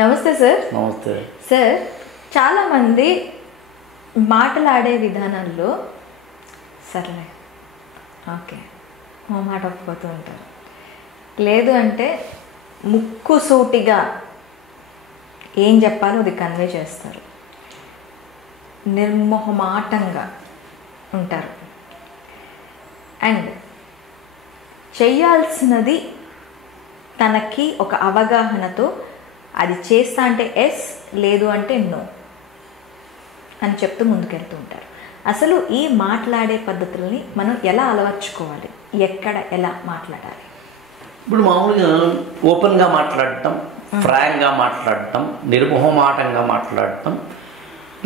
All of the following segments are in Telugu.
నమస్తే సార్. నమస్తే సార్, చాలామంది మాటలాడే విధానంలో సర్లే ఓకే మాట ఒప్పుకోతూ ఉంటారు. లేదు అంటే ముక్కు సూటిగా ఏం చెప్పాలో అది కన్వే చేస్తారు. నిర్మోహమాటంగా ఉంటారు. అండ్ చేయాల్సినది తనకి ఒక అవగాహనతో అది చేస్తా అంటే ఎస్, లేదు అంటే నో అని చెప్తూ ముందుకెళ్తూ ఉంటారు. అసలు ఈ మాట్లాడే పద్ధతుల్ని మనం ఎలా అలవర్చుకోవాలి, ఎక్కడ ఎలా మాట్లాడాలి? ఇప్పుడు మామూలుగా ఓపెన్గా మాట్లాడటం, ఫ్రాంక్గా మాట్లాడటం, నిర్మోహమాటంగా మాట్లాడటం,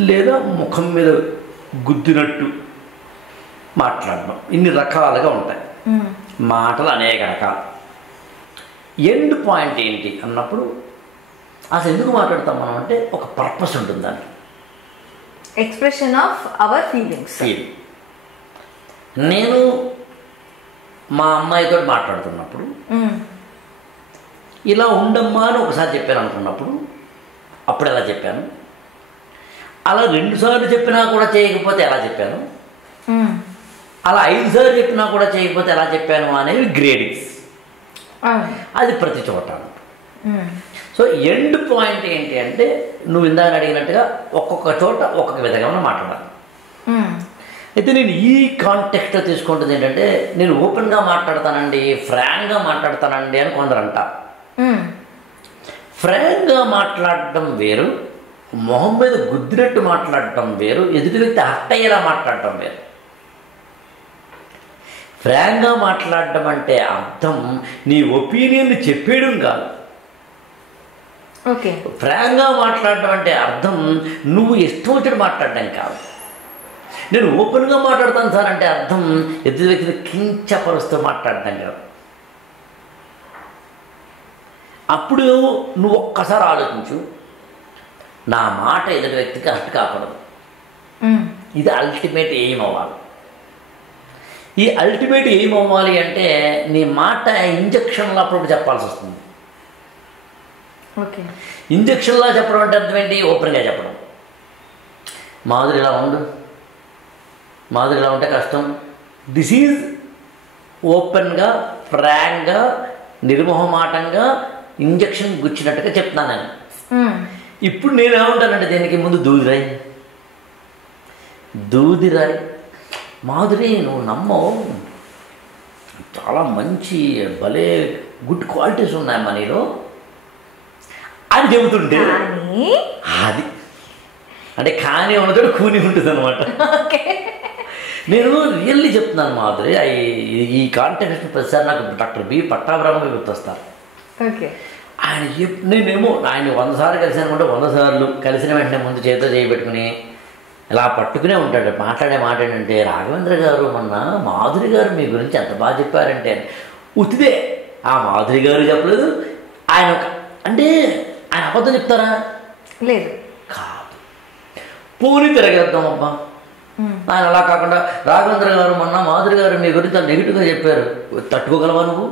లేదా ముఖం మీద గుద్దినట్టు మాట్లాడటం, ఇన్ని రకాలుగా ఉంటాయి. మాటలు అనేక రకాలు. ఎండ్ పాయింట్ ఏంటి అన్నప్పుడు అసలు ఎందుకు మాట్లాడతాం మనం అంటే ఒక పర్పస్ ఉంటుంది దానికి. Expression of our feelings. నేను మా అమ్మాయితో మాట్లాడుతున్నప్పుడు ఇలా ఉండమ్మా అని ఒకసారి చెప్పాను అనుకున్నప్పుడు అప్పుడు ఎలా చెప్పాను, అలా 2 సార్లు చెప్పినా కూడా చేయకపోతే ఎలా చెప్పాను, అలా 5 సార్లు చెప్పినా కూడా చేయకపోతే ఎలా చెప్పాను అనేవి గ్రేడింగ్స్. అది ప్రతి చోట. సో ఎండ్ పాయింట్ ఏంటి అంటే నువ్వు ఇందాక అడిగినట్టుగా ఒక్కొక్క చోట ఒక్కొక్క విధంగా మాట్లాడాలి. అయితే నేను ఈ కాంటెక్స్ట్లో తీసుకుంటుంది ఏంటంటే నేను ఓపెన్గా మాట్లాడతానండి, ఫ్రాంక్గా మాట్లాడతానండి అని కొందరు అంటారు. ఫ్రాంక్గా మాట్లాడటం వేరు, మొహం మీద గుద్దినట్టు మాట్లాడటం వేరు, ఎదుటి వ్యక్తి హర్ట్ అయ్యేలా మాట్లాడటం వేరు. ఫ్రాంక్గా మాట్లాడటం అంటే అర్థం నీ ఒపీనియన్ చెప్పేయడం కాదు. ఓకే. ఫ్రాంక్గా మాట్లాడటం అంటే అర్థం నువ్వు ఇష్టం వచ్చినట్టు మాట్లాడడం కాదు. నేను ఓపెన్గా మాట్లాడతాను సార్ అంటే అర్థం ఎదుటి వ్యక్తిని కించపరుస్తూ మాట్లాడడం కాదు. అప్పుడు నువ్వు ఒక్కసారి ఆలోచించు, నా మాట ఎదుటి వ్యక్తికి హర్ట్ కాకూడదు. ఇది అల్టిమేట్ ఎయిమ్ అవ్వాలి. ఈ అల్టిమేట్ ఎయిమ్ అవ్వాలి అంటే నీ మాట ఇంజక్షన్లో అప్పుడు చెప్పాల్సి వస్తుంది. ఓకే. ఇంజక్షన్లా చెప్పడం అంటే అర్థం ఏంటి? ఓపెన్గా చెప్పడం. మాధురి ఇలా ఉండు, మాధురి ఇలా ఉంటే కష్టం. దిస్ ఈజ్ ఓపెన్గా, ఫ్రాంక్గా, నిర్మోహమాటంగా ఇంజక్షన్ గుచ్చినట్టుగా చెప్తున్నాను నేను. ఇప్పుడు నేను ఏమంటానంటే దీనికి ముందు దూదిరాయి మాధురి నువ్వు నమ్మవు, చాలా మంచి భలే గుడ్ క్వాలిటీస్ ఉన్నాయమ్మా నీలో అని చెబుతుంటే అది అంటే కానీ ఉన్నతో కూని ఉంటుంది అనమాట. నేను రియల్లీ చెప్తున్నాను మాధురి, ఈ కాంటెక్స్ట్ ప్రతిసారి నాకు డాక్టర్ బి పట్టాభిరామ గుర్తొస్తారు. ఆయన నేనేమో ఆయన 100 సార్లు కలిసి అనుకుంటే 100 సార్లు కలిసిన వెంటనే ముందు చేతితో చేయబెట్టుకుని ఇలా పట్టుకునే ఉంటాడు. మాట్లాడే మాట ఏంటంటే, రాఘవేంద్ర గారు మొన్న మాధురి గారు మీ గురించి ఎంత బాగా చెప్పారంటే ఉతిదే. ఆ మాధురి గారు చెప్పలేదు, ఆయన అంటే ఆయన అబద్ధం చెప్తారా? లేదు, కాదు. పూని తిరగేద్దాం అబ్బా, ఆయన అలా కాకుండా రాఘవేంద్ర గారు మొన్న మాధురి గారు మీ గురించి చాలా నెగిటివ్గా చెప్పారు, తట్టుకోగలవా నువ్వు?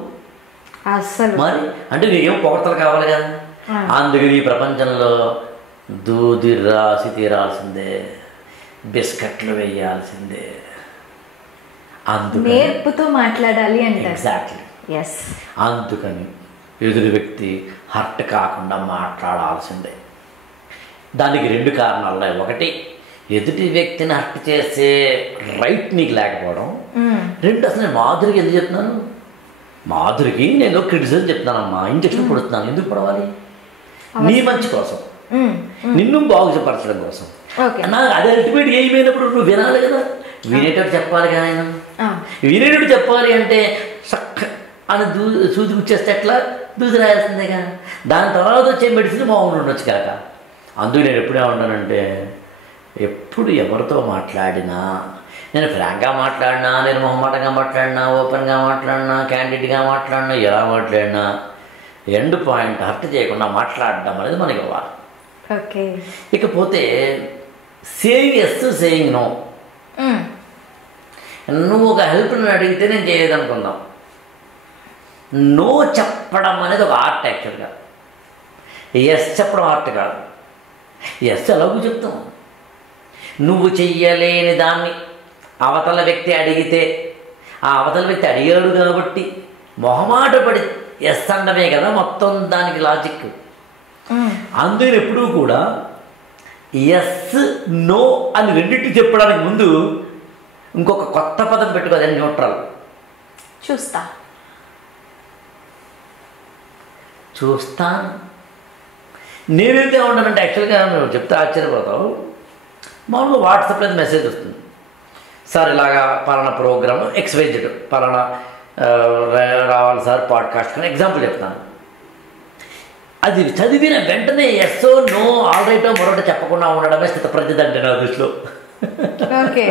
అసలు మరి అంటే నీకేమో పొగడతలు కావాలి కదా. అందుకని ఈ ప్రపంచంలో దూది రాసి తీరాల్సిందే, బిస్కెట్లు వేయాల్సిందే, అందుకని నేర్పుతూ మాట్లాడాలి అంటే. ఎగ్జాక్ట్లీ. ఎస్. అందుకని ఎదురు వ్యక్తి హర్ట్ కాకుండా మాట్లాడాల్సిందే. దానికి 2 కారణాలు ఉన్నాయి. ఒకటి, ఎదుటి వ్యక్తిని హర్ట్ చేసే రైట్ నీకు లేకపోవడం. 2, అసలు నేను మాధురికి ఎందుకు చెప్తున్నాను, మాధురికి నేను క్రిటిసిజం చెప్తున్నానమ్మా, ఇంజక్షన్ పడుతున్నాను. ఎందుకు పడవాలి? నీ మంచి కోసం, నిన్ను బాగుపరచడం కోసం. నాకు అది అల్టిమేట్ ఏమైనప్పుడు నువ్వు వినాలి కదా, వినేటట్టు చెప్పాలి కదా. ఆయన వినేటట్టు చెప్పాలి అంటే సక్క అని సూది గుచ్చేస్తే ఎట్లా, దూది రాయాల్సిందేగా. దాని తర్వాత వచ్చే మెడిసిన్ బాగుండి ఉండొచ్చు కాక. అందుకు నేను ఎప్పుడేమంటానంటే, ఎప్పుడు ఎవరితో మాట్లాడినా, నేను ఫ్రాంక్గా మాట్లాడినా, నిర్మోహమాటంగా మాట్లాడినా, ఓపెన్గా మాట్లాడినా, క్యాండిడ్గా మాట్లాడినా, ఎలా మాట్లాడినా ఎండ్ పాయింట్ హర్ట్ చేయకుండా మాట్లాడడం అనేది మనకి ఇవ్వాలి. ఓకే. ఇకపోతే సేయింగ్ ఎస్, సేయింగ్ నో. నువ్వు ఒక హెల్ప్ని అడిగితే నేను చేయలేదనుకుందాం, నో చెప్పడం అనేది ఒక ఆర్ట్ యాక్చువల్గా. ఎస్ చెప్పడం హార్ట్ కాదు. ఎస్ ఎలాగూ చెప్తాం. నువ్వు చెయ్యలేని దాన్ని అవతల వ్యక్తి అడిగితే ఆ అవతల వ్యక్తి అడిగాడు కాబట్టి మొహమాట పడి ఎస్ అనడమే కదా మొత్తం దానికి లాజిక్. అందుకని ఎప్పుడూ కూడా ఎస్ నో అని రెండింటి చెప్పడానికి ముందు ఇంకొక కొత్త పదం పెట్టుకోదని న్యూట్రల్. చూస్తాను. నేనైతే ఉంటానంటే యాక్చువల్గా నువ్వు చెప్తే ఆశ్చర్యపోతావు. మామూలుగా వాట్సాప్లో మెసేజ్ వస్తుంది, సార్ ఇలాగా పలానా ప్రోగ్రామ్ XYZ పలానా రావాలి సార్ పాడ్కాస్ట్ అని ఎగ్జాంపుల్ చెప్తాను. అది చదివిన వెంటనే ఎస్ఓ నో ఆల్ రైటో మరొకటి చెప్పకుండా ఉండడమే స్థితప్రజ్ఞత అంటే నా దృష్టిలో. ఓకే,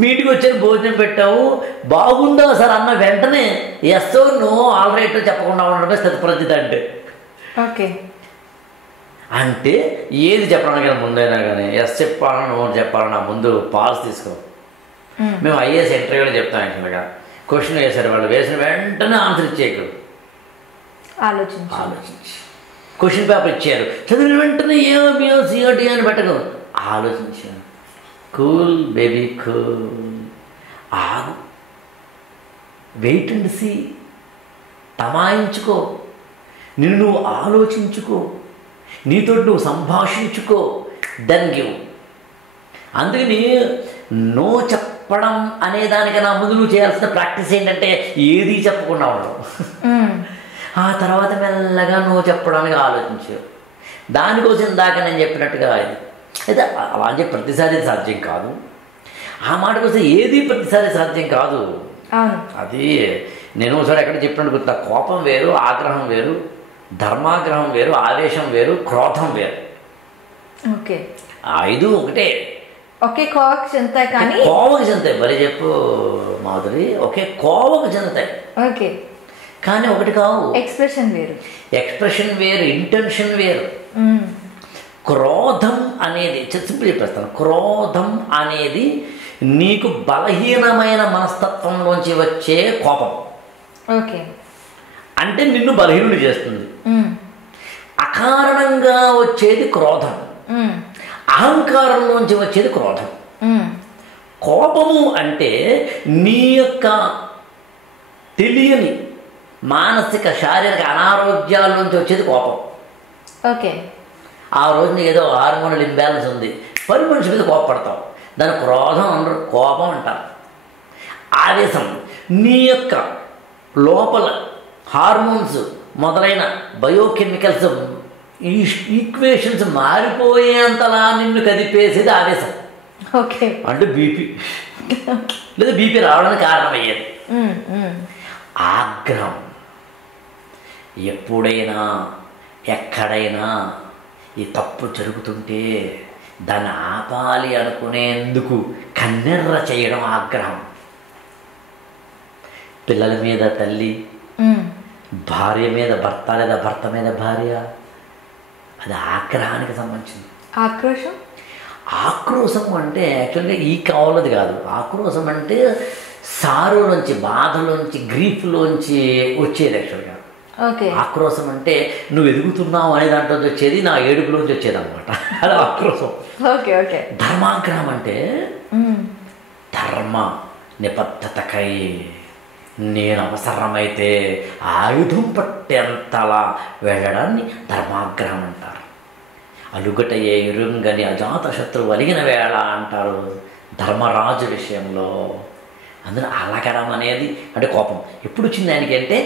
మీటికి వచ్చాను, భోజనం పెట్టావు, బాగుందా సార్ అన్న వెంటనే ఎస్ఓ నో ఆల్ రైటో చెప్పకుండా ఉండడమే స్థితప్రజ్ఞత అంటే. ఓకే, అంటే ఏది చెప్పడానికి ముందైనా కానీ ఎస్ చెప్పాలన్నా నో చెప్పాలన్నా ముందు పాస్ తీసుకో. మేము ఐఏఎస్ ఇంటర్వ్యూలో చెప్తాం యాక్చువల్గా. క్వశ్చన్ వేశారు, వాళ్ళు వేసిన వెంటనే ఆన్సర్ ఇచ్చేయకు, ఆలోచించి. క్వశ్చన్ పేపర్ ఇచ్చారు, చదివిన వెంటనే ఏమో సిఓటి అని పెట్టకు, ఆలోచించాను. కూల్ బేబీ కూల్, ఆగు, వెయిట్ అండ్ సీ, తమాయించుకో, నిన్ను నువ్వు ఆలోచించుకో, నీతో నువ్వు సంభాషించుకో, దెన్ గివ్. అందుకని నో చెప్పడం అనే దానికన్నా ముందు నువ్వు చేయాల్సిన ప్రాక్టీస్ ఏంటంటే ఏది చెప్పకుండా ఉండడం. ఆ తర్వాత మెల్లగా నువ్వు చెప్పడానికి ఆలోచించు. దానికోసం ఇందాక నేను చెప్పినట్టుగా ఇది అయితే అలా అని చెప్పి ప్రతిసారి సాధ్యం కాదు. ఆ మాట కోసం ఏది ప్రతిసారి సాధ్యం కాదు. అది నేను ఒకసారి ఎక్కడ చెప్పినట్టు గుర్తు, కోపం వేరు, ఆగ్రహం వేరు, ధర్మాగ్రహం వేరు, ఆవేశం వేరు, క్రోధం వేరు. ఓకే, ఐదు ఒకటే, ఒకే కోవకు చెందుతాయి. కానీ కోవకు చెందుతాయి, మరి చెప్పు మాధురి, ఒకే కోవకు చెందుతాయి. ఓకే, కానీ ఒకటి కావు. ఎక్స్ప్రెషన్ వేరు, ఇంటెన్షన్ వేరు. క్రోధం అనేది సింపుల్ చెప్పేస్తాను, క్రోధం అనేది నీకు బలహీనమైన మనస్తత్వంలోంచి వచ్చే కోపం. ఓకే, అంటే నిన్ను బలహీనుడు చేస్తుంది. అకారణంగా వచ్చేది క్రోధం, అహంకారంలోంచి వచ్చేది క్రోధం. కోపము అంటే నీ యొక్క తెలియని మానసిక శారీరక అనారోగ్యాల నుంచి వచ్చేది కోపం. ఓకే, ఆ రోజు నీకు ఏదో హార్మోనల్ ఇంబ్యాలెన్స్ ఉంది, పని మనిషి మీద కోపపడతావు, దాని క్రోధం అనరు, కోపం అంటారు. ఆవేశం నీ యొక్క లోపల హార్మోన్స్ మొదలైన బయోకెమికల్స్ ఈక్వేషన్స్ మారిపోయేంతలా నిన్ను కదిపేసేది ఆవేశం. ఓకే, అంటే బీపీ లేదా బీపీ రావడానికి కారణమయ్యేది. ఆగ్రహం ఎప్పుడైనా ఎక్కడైనా ఈ తప్పు జరుగుతుంటే దాన్ని ఆపాలి అనుకునేందుకు కన్నెర్ర చేయడం ఆగ్రహం. పిల్లల మీద తల్లి, భార్య మీద భర్త లేదా భర్త మీద భార్య, అది ఆగ్రహానికి సంబంధించింది. ఆక్రోశం అంటే యాక్చువల్గా ఈ కావాలది కాదు. ఆక్రోశం అంటే సారులోంచి, బాధలోంచి, గ్రీఫ్లోంచి వచ్చేది యాక్చువల్గా. ఆక్రోశం అంటే నువ్వు ఎదుగుతున్నావు అనే దాంట్లో వచ్చేది, నా ఏడుపులోంచి వచ్చేది అనమాట, అది ఆక్రోశం. ధర్మాగ్రహం అంటే ధర్మ నిబద్ధతకై నేను అవసరమైతే ఆయుధం పట్టేంతలా వెళ్ళడాన్ని ధర్మాగ్రహం అంటారు. అలుగటయ్యే ఇరుంగని అజాత శత్రువు అలిగిన వేళ అంటారు ధర్మరాజు విషయంలో. అందులో అలగడం అనేది అంటే కోపం ఎప్పుడు వచ్చింది ఆయనకి అంటే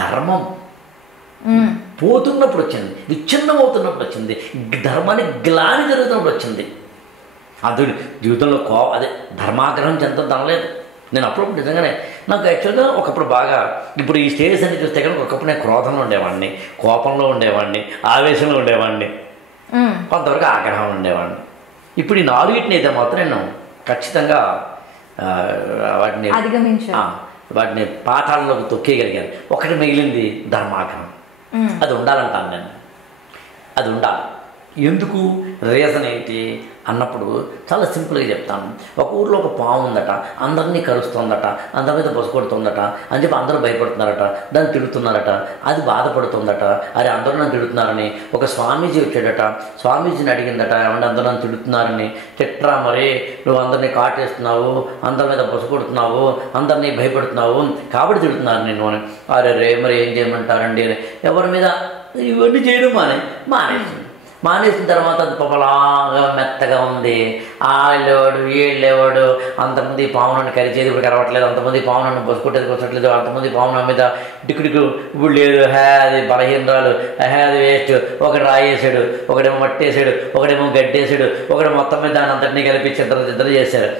ధర్మం పోతున్నప్పుడు వచ్చింది, విచ్ఛిన్నమవుతున్నప్పుడు వచ్చింది, ధర్మానికి గ్లాని జరుగుతున్నప్పుడు వచ్చింది. అందులో జీవితంలో అదే ధర్మాగ్రహం చెంత అనలేదు. నేను అప్పుడప్పుడు నిజంగానే నాకు యాక్చువల్గా ఒకప్పుడు బాగా, ఇప్పుడు ఈ స్టేజ్ అన్ని చూస్తే కనుక ఒకప్పుడు నేను క్రోధంలో ఉండేవాడిని, కోపంలో ఉండేవాడిని, ఆవేశంలో ఉండేవాడిని, కొంతవరకు ఆగ్రహం ఉండేవాడిని. ఇప్పుడు ఈ నాలుగిటిని అయితే మాత్రం నేను ఖచ్చితంగా వాటిని పాతాళంలోకి తొక్కేయగలిగాను. ఒకటి మిగిలింది ధర్మాగ్రహం. అది ఉండాలంటాను నేను, అది ఉండాలి. ఎందుకు, రీజన్ ఏంటి అన్నప్పుడు చాలా సింపుల్గా చెప్తాను. ఒక ఊర్లో ఒక పాము ఉందట, అందరినీ కరుస్తుందట, అందరి మీద బొస కొడుతుందట అని చెప్పి అందరూ భయపడుతున్నారట, దాన్ని తిడుతున్నారట, అది బాధపడుతుందట. అరే అందరూ నన్ను తిడుతున్నారని ఒక స్వామీజీ వచ్చాడట, స్వామీజీని అడిగిందట, ఏమంటే అందరూ నన్ను తిడుతున్నారని. తిట్రా మరి, నువ్వు అందరినీ కాటేస్తున్నావు, అందరి మీద బొస కొడుతున్నావు, అందరినీ భయపడుతున్నావు కాబట్టి తిడుతున్నారు నేను అని. అరే రే మరి ఏం చేయమంటారండి అని ఎవరి మీద ఇవన్నీ చేయడం మానేసిన తర్వాత అది పపలాగా మెత్తగా ఉంది. ఆళ్ళేవాడు వీళ్ళేవాడు, అంతమంది పావునన్ను కరిచేది ఇప్పుడు కరవట్లేదు, అంతమంది పావునన్ను బొసుకొట్టేది కొట్టట్లేదు, అంతమంది పావున మీద డిక్కుడికు ఇప్పుడు లేదు, అది బలహీనరాలు, అది వేస్ట్, ఒకటి రాయేసాడు, ఒకడేమో మట్టేసాడు, ఒకడేమో గడ్డేసాడు, ఒకటి మొత్తం మీద దాని అంతటినీ కలిపి చిద్దరు చేశారు.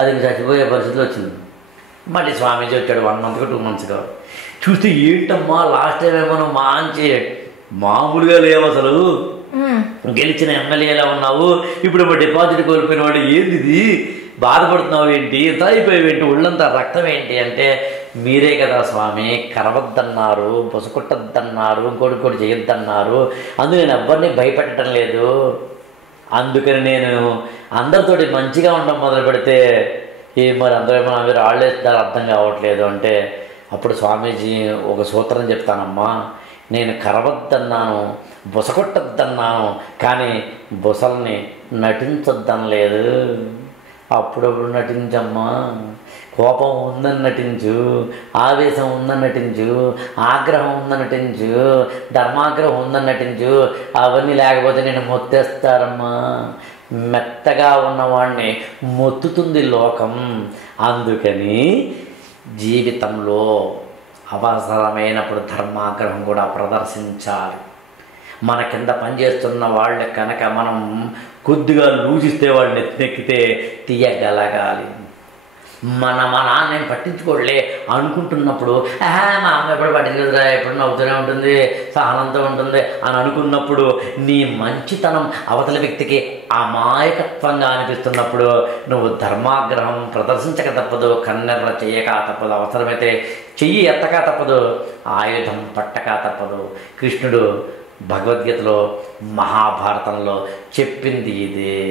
అది చచ్చిపోయే పరిస్థితిలో వచ్చింది. మళ్ళీ స్వామీజీ వచ్చాడు 1 month 2 months చూస్తే ఏంటమ్మా లాస్ట్ టైం ఏమో మంచి మామూలుగా లేవు, అసలు గెలిచిన ఎమ్మెల్యేలా ఉన్నావు, ఇప్పుడు డిపాజిట్ కోల్పోయిన వాడు ఏంది ఇది, బాధపడుతున్నావు ఏంటి, ఇంత అయిపోయావు ఏంటి, ఒళ్ళంతా రక్తం ఏంటి అంటే, మీరే కదా స్వామి కరవద్దన్నారు, బొసకొట్టద్దన్నారు, ఇంకోటి చేయొద్దన్నారు, అందుకు నేను ఎవరిని భయపెట్టడం లేదు, అందుకని నేను అందరితోటి మంచిగా ఉండడం మొదలు పెడితే మరి అందరూ ఏమో మీరు ఆళ్ళేస్తారు అర్థం కావట్లేదు అంటే, అప్పుడు స్వామీజీ ఒక సూత్రం చెప్తానమ్మా, నేను కరవద్దన్నాను, బొసకొట్టద్దన్నాను, కానీ బొసల్ని నటించొద్దనలేదు. అప్పుడప్పుడు నటించమ్మా, కోపం ఉందని నటించు, ఆవేశం ఉందని నటించు, ఆగ్రహం ఉందని నటించు, ధర్మాగ్రహం ఉందని నటించు, అవన్నీ లేకపోతే నేను మొత్తేస్తారమ్మా. మెత్తగా ఉన్నవాడిని మొత్తుతుంది లోకం. అందుకని జీవితంలో అవసరమైనప్పుడు ధర్మాగ్రహం కూడా ప్రదర్శించాలి. మన కింద పనిచేస్తున్న వాళ్ళు కనుక మనం కొద్దిగా లూజిస్తే వాళ్ళని ఎత్తినెక్కితే తీయగలగాలి. మా నాన్న నేను పట్టించుకోలే అనుకుంటున్నప్పుడు, మా అమ్మ ఎప్పుడు పట్టించుకోదురా, ఎప్పుడు నవ్వుతూనే ఉంటుంది, సహనంతో ఉంటుంది అని అనుకున్నప్పుడు, నీ మంచితనం అవతల వ్యక్తికి అమాయకత్వంగా అనిపిస్తున్నప్పుడు నువ్వు ధర్మాగ్రహం ప్రదర్శించక తప్పదు, కన్నెర్ర చేయక తప్పదు, అవసరమైతే చెయ్యి ఎత్తక తప్పదు, ఆయుధం పట్టక తప్పదు. కృష్ణుడు భగవద్గీతలో మహాభారతంలో చెప్పింది ఇదే.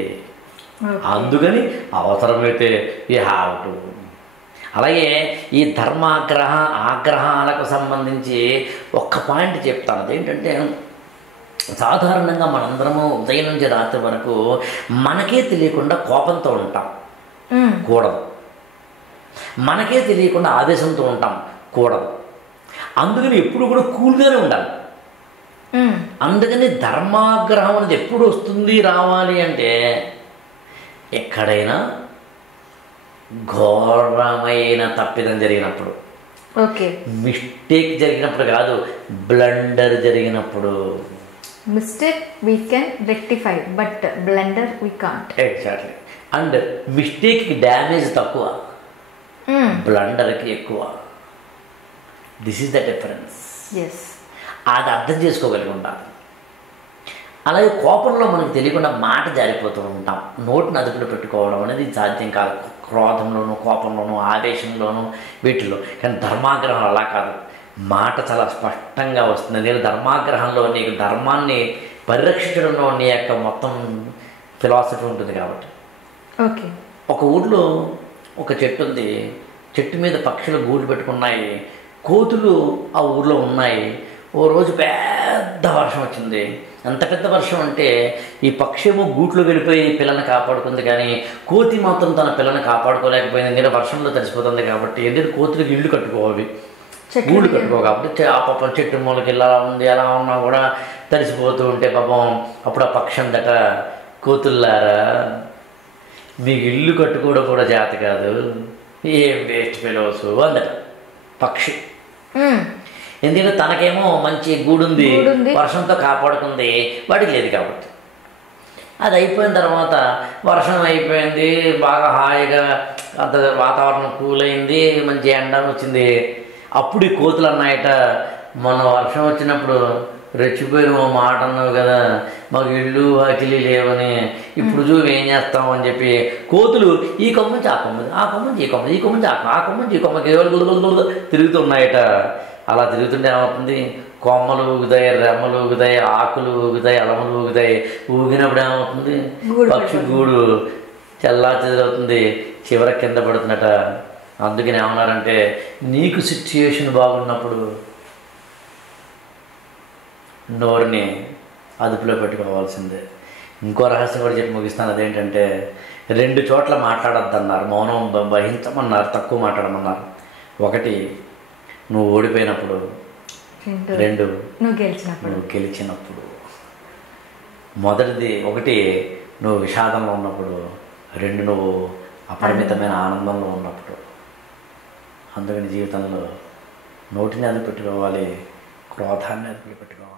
అందుకని అవసరమైతే యూ హ్యావ్ టు. అలాగే ఈ ఆగ్రహాలకు సంబంధించి ఒక్క పాయింట్ చెప్తాను. అదేంటంటే, సాధారణంగా మనందరము ఉదయం నుంచి రాత్రి వరకు మనకే తెలియకుండా కోపంతో ఉంటాం, కూడదు. మనకే తెలియకుండా ఆవేశంతో ఉంటాం, కూడదు. అందుకని ఎప్పుడు కూడా కూల్గానే ఉండాలి. అందుకని ధర్మాగ్రహం అనేది ఎప్పుడు వస్తుంది, రావాలి అంటే ఎక్కడైనా ఘోరమైన తప్పిదం జరిగినప్పుడు, మిస్టేక్ జరిగినప్పుడు కాదు, బ్లండర్ జరిగినప్పుడు. Mistake we can rectify, but blunder we can't. Exactly. And మిస్టేక్కి డ్యామేజ్ తక్కువ, బ్లండర్కి ఎక్కువ. This is the difference. అది అర్థం చేసుకోగలిగి ఉండాలి. అలాగే కోపంలో మనకు తెలియకుండా మాట జారిపోతూ ఉంటాం, నోటిని అదుపులో పెట్టుకోవడం అనేది సాధ్యం కాదు. క్రోధంలోనూ, కోపంలోనూ, ఆవేశంలోనూ, వీటిలో. కానీ ధర్మాగ్రహం అలా కాదు, మాట చాలా స్పష్టంగా వస్తుంది. నేను ధర్మాగ్రహంలో నీకు ధర్మాన్ని పరిరక్షించడంలో నీ యొక్క మొత్తం ఫిలాసఫీ ఉంటుంది కాబట్టి. ఒక ఊర్లో ఒక చెట్టు ఉంది, చెట్టు మీద పక్షులు గూడు పెట్టుకున్నాయి, కోతులు ఆ ఊర్లో ఉన్నాయి. ఓ రోజు పెద్ద వర్షం వచ్చింది. అంత పెద్ద వర్షం అంటే ఈ పక్షి ఏమో గూట్లో వెళ్ళిపోయి పిల్లల్ని కాపాడుకుంది, కానీ కోతి మాత్రం తన పిల్లల్ని కాపాడుకోలేకపోయింది. ఎందుకంటే వర్షంలో తడిసిపోతుంది కాబట్టి. ఎందుకంటే కోతులకి ఇల్లు కట్టుకోవాలి, గూళ్ళు కట్టుకో కాబట్టి. ఆ పాపం చెట్టు మూలకి ఇలా ఉంది, అలా ఉన్నా కూడా తడిసిపోతూ ఉంటే పాపం అప్పుడు ఆ పక్షి అందట, కోతుల్లారా మీకు ఇల్లు కట్టుకోవడం కూడా చేత కాదు, ఏం వేస్ట్ ఫెలోస్ అందట పక్షి. ఎందుకంటే తనకేమో మంచి గూడుంది, వర్షంతో కాపాడుకుంది, వాడికి లేదు కాబట్టి. అది అయిపోయిన తర్వాత వర్షం అయిపోయింది, బాగా హాయిగా అంత వాతావరణం కూల్ అయింది, మంచి ఎండ వచ్చింది. అప్పుడు ఈ కోతులు అన్నాయట, మొన్న వర్షం వచ్చినప్పుడు రెచ్చిపోయిన ఓ మాట అన్నావు కదా, మాకు ఇల్లు వాకిలి లేవని, ఇప్పుడు చూపు ఏం చేస్తాం అని చెప్పి కోతులు ఈ కొమ్మ నుంచి ఆ కొమ్మ, ఆ కొమ్మ నుంచి ఈ కొమ్మ, ఈ కొమ్మ నుంచి ఆ కొమ్మ నుంచి ఈ కొమ్మకి తిరుగుతున్నాయట. అలా తిరుగుతుంటే ఏమవుతుంది, కొమ్మలు ఊగుతాయి, రెమ్మలు ఊగుతాయి, ఆకులు ఊగుతాయి, అలములు ఊగుతాయి. ఊగినప్పుడు ఏమవుతుంది, పక్షి గూడు చల్లా చెదరవుతుంది, చివర కింద పడుతున్నట. అందుకని ఏమన్నారంటే నీకు సిచ్యుయేషన్ బాగున్నప్పుడు నోరుని అదుపులో పెట్టుకోవాల్సిందే. ఇంకో రహస్యం కూడా చెప్పి ముగిస్తాను. అదేంటంటే 2 చోట్ల మాట్లాడొద్దన్నారు, మౌనం వహించమన్నారు, తక్కువ మాట్లాడమన్నారు. 1 నువ్వు ఓడిపోయినప్పుడు, 2 నువ్వు గెలిచినప్పుడు. మొదటిది 1 నువ్వు విషాదంలో ఉన్నప్పుడు, 2 నువ్వు అపరిమితమైన ఆనందంలో ఉన్నప్పుడు. అందుకని జీవితంలో నోటిని అదుపు పెట్టుకోవాలి, క్రోధాన్ని అదుపులో పెట్టుకోవాలి.